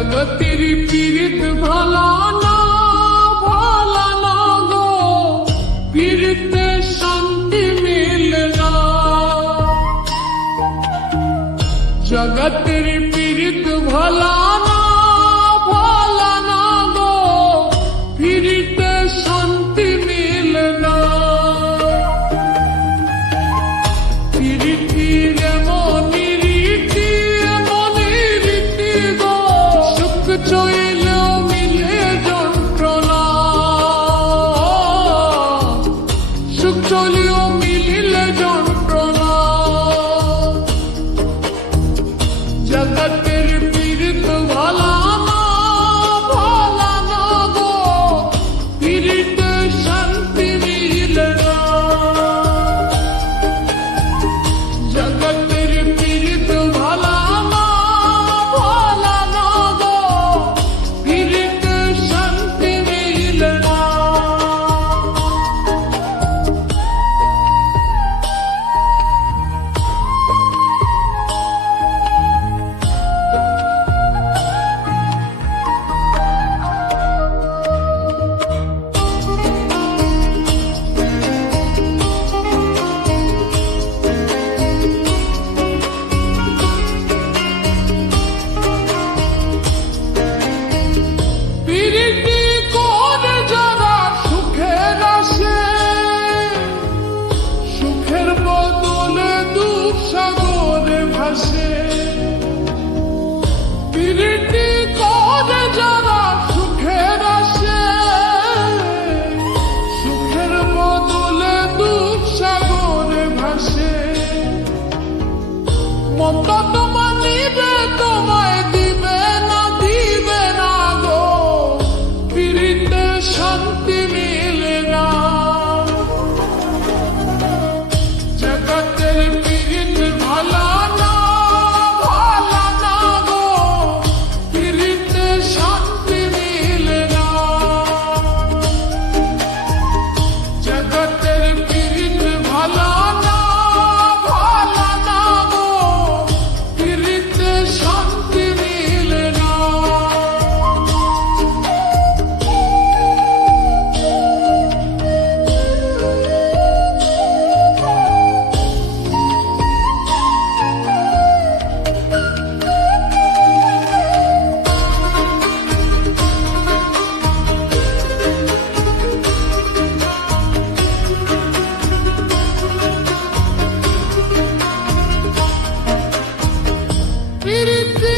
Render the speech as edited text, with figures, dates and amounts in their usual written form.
জগতের পীড়িত ভালা না গো, পীড়িতে শান্তি মিলে না। জগতের পীড়িত ভালা না গো, পীড়িতে শান্তি মিলে না। পীড়িতির এমনই রীতি গো, সুখ চইলেও মিলে যন্ত্রণা, সুখ চলেও মিলিলে যন্ত্রণা। জগতের পীড়িত ভালা না গো, পীড়িতে শান্তি মিলে না। জগতের পীড়িত ভালা না গো, পীড়িতে শান্তি মিলে না। পীড়িতি করে যারা সুখের আসে, সুখের বদলে দুঃখ সাগরে ভাসে। পীড়িতি করে যারা সুখের আসে, সুখের বদলে দুঃখ সাগরে ভাসে। মমতা তোমার নিবে, তোমায় দিবে না গো, পীড়িতে শান্তি মিলে না। জগতের পীড়িত ভালা না গো, পীড়িতে শান্তি মিলে না। জগতের পীড়িত ভালা না গো, পীড়িতে শান্তি মিলে না। পীড়িতি